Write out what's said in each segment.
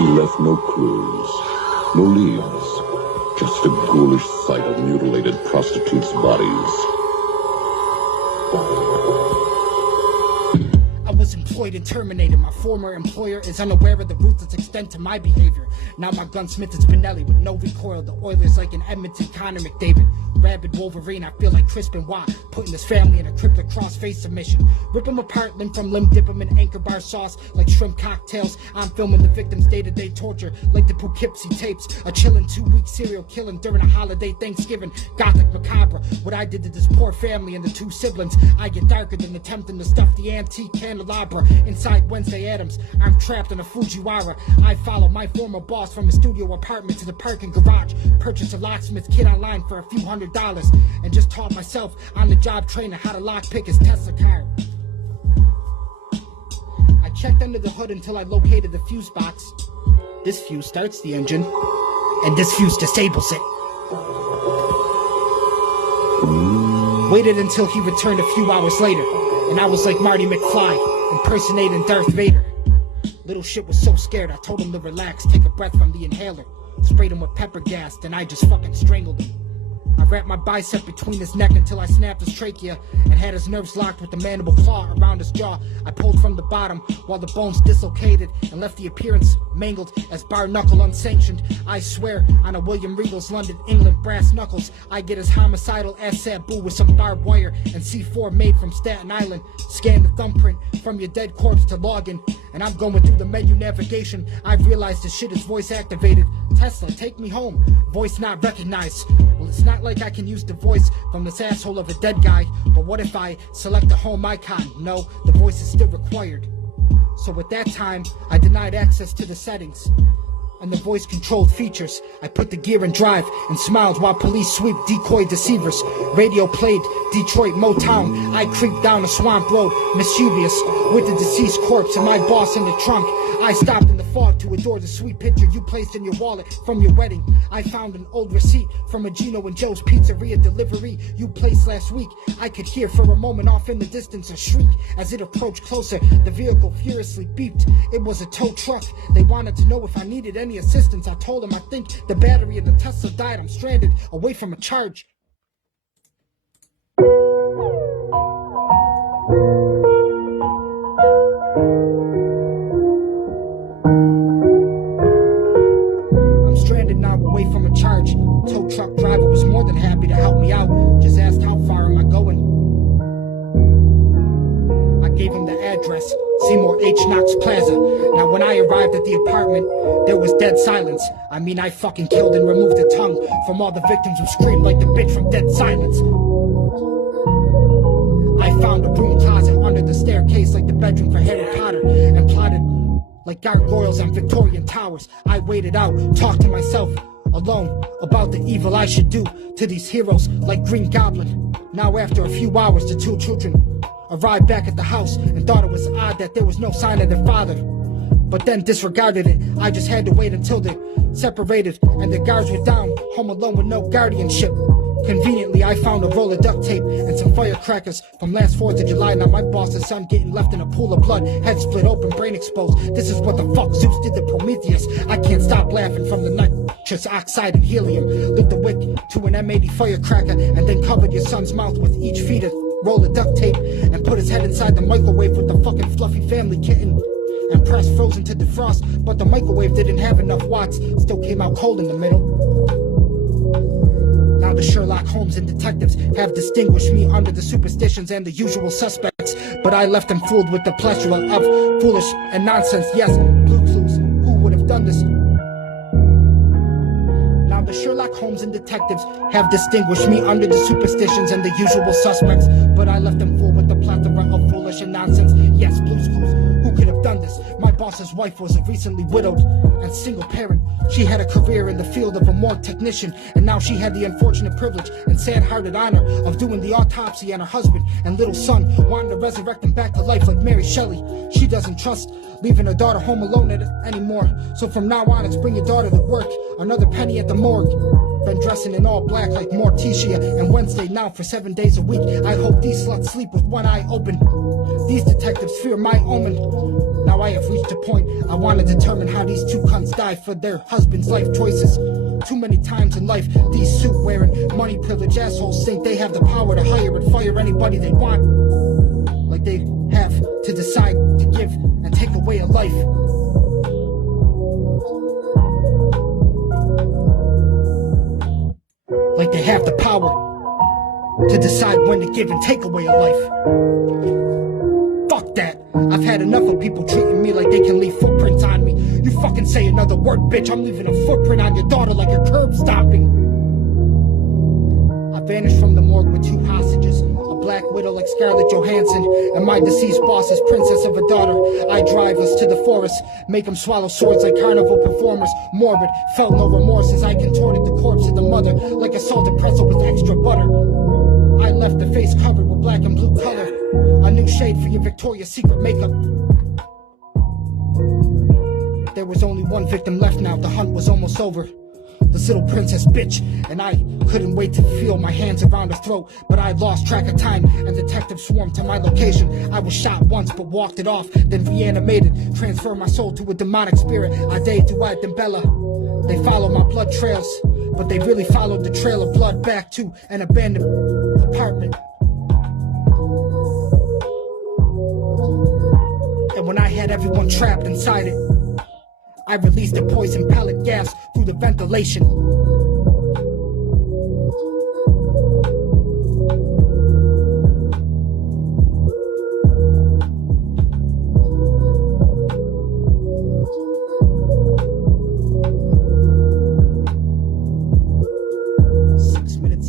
He left no clues, no leads, just a ghoulish sight of mutilated prostitutes' bodies. I was employed and terminated. My former employer is unaware of the ruthless extent to my behavior. Now my gunsmith is Benelli with no recoil. The Oilers like an Edmonton Connor McDavid. Rabid Wolverine, I feel like Crispin Watt, putting his family in a cryptic cross-face submission. Rip him apart, limb from limb, dip him in anchor bar sauce like shrimp cocktails. I'm filming the victim's day-to-day torture like the Poughkeepsie tapes. A chillin' 2-week serial killing during a holiday Thanksgiving. Gothic macabre, what I did to this poor family and the 2 siblings. I get darker than attempting to stuff the antique candelabra inside Wednesday Addams. I'm trapped in a Fujiwara. I follow my former boss from a studio apartment to the parking garage. Purchased a locksmith kit online for a few $100 and just taught myself on the job training how to lockpick his Tesla car. I checked under the hood until I located the fuse box. This fuse starts the engine, and this fuse disables it. Waited until he returned a few hours later, and I was like Marty McFly, impersonating Darth Vader. Little shit was so scared, I told him to relax, take a breath from the inhaler. Sprayed him with pepper gas, then I just fucking strangled him. I wrapped my bicep between his neck until I snapped his trachea and had his nerves locked with the mandible claw around his jaw. I pulled from the bottom while the bones dislocated and left the appearance mangled as bar knuckle unsanctioned. I swear on a William Regal's London, England brass knuckles, I get as homicidal as Sabu with some barbed wire and C4 made from Staten Island. Scan the thumbprint from your dead corpse to login, and I'm going through the menu navigation. I've realized this shit is voice activated. Tesla, take me home. Voice not recognized. Well, it's not like I can use the voice from this asshole of a dead guy, but what if I select the home icon? No, the voice is still required. So at that time, I denied access to the settings and the voice controlled features. I put the gear in drive and smiled while police sweep decoy deceivers. Radio played Detroit Motown. I creeped down a swamp road, mischievous, with the deceased corpse and my boss in the trunk. I stopped in the fog to adore the sweet picture you placed in your wallet from your wedding. I found an old receipt from a Gino and Joe's pizzeria delivery you placed last week. I could hear for a moment off in the distance a shriek as it approached closer. The vehicle furiously beeped. It was a tow truck. They wanted to know if I needed any assistance. I told them I think the battery in the Tesla died. I'm stranded away from a charge. Away from a charge. Tow truck driver was more than happy to help me out. Just asked how far am I going. I gave him the address, Seymour H. Knox Plaza. Now when I arrived at the apartment, there was dead silence. I mean, I fucking killed and removed the tongue from all the victims who screamed like the bitch from Dead Silence. I found a broom closet under the staircase like the bedroom for Harry Potter and plotted like gargoyles on Victorian towers. I waited out, talked to myself alone about the evil I should do to these heroes like Green Goblin. Now after a few hours, the 2 children arrived back at the house and thought it was odd that there was no sign of their father, but then disregarded it. I just had to wait until they separated and the guards were down, home alone with no guardianship. Conveniently, I found a roll of duct tape and some firecrackers from last 4th of July. Now my boss's son getting left in a pool of blood, head split open, brain exposed. This is what the fuck Zeus did to Prometheus. I can't stop laughing from the nitrous oxide and helium. Lit the wick to an M80 firecracker and then covered your son's mouth with each feet of roll of duct tape and put his head inside the microwave with the fucking fluffy family kitten and pressed frozen to defrost. But the microwave didn't have enough watts, still came out cold in the middle. Now the Sherlock Holmes and detectives have distinguished me under the superstitions and the usual suspects, but I left them fooled with the plethora of foolish and nonsense. Yes, blue clues, who would have done this? Now the Sherlock Holmes and detectives have distinguished me under the superstitions and the usual suspects, but I left them fooled with the plethora of foolish and nonsense. Yes, blues clues, who could have done this? My boss's wife was recently widowed and single parent. She had a career in the field of a morgue technician, and now she had the unfortunate privilege and sad-hearted honor of doing the autopsy on her husband and little son, wanting to resurrect him back to life like Mary Shelley. She doesn't trust leaving her daughter home alone anymore, so from now on it's bring your daughter to work, another penny at the morgue. Been dressing in all black like Morticia and Wednesday now for 7 days a week. I hope these sluts sleep with one eye open. These detectives fear my omen. Now I I have reached a point. I want to determine how these two cunts die for their husband's life choices. Too many times in life, these suit-wearing, money-privileged assholes think they have the power to hire and fire anybody they want. Like they have to decide to give and take away a life. Like they have the power to decide when to give and take away a life. Fuck that. I've had enough of people treating me like they can leave footprints on me. You fucking say another word, bitch, I'm leaving a footprint on your daughter like you're curb stomping. I vanished from the morgue with 2 hostages, a black widow like Scarlett Johansson, and my deceased boss's princess of a daughter. I drive us to the forest, make them swallow swords like carnival performers. Morbid, felt no remorse as I contorted the corpse of the mother like a salted pretzel with extra butter. I left the face covered with black and blue color, a new shade for your Victoria's Secret makeup. There was only one victim left now, the hunt was almost over. This little princess bitch, and I couldn't wait to feel my hands around her throat, but I lost track of time and detectives swarmed to my location. I was shot once but walked it off, then reanimated, transferred my soul to a demonic spirit. Ade Duane Grim. They follow my blood trails, but they really followed the trail of blood back to an abandoned apartment. And when I had everyone trapped inside it, I released a poison pellet gas through the ventilation.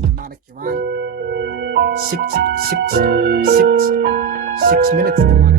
Demonic, you're on. 6 minutes, demonic.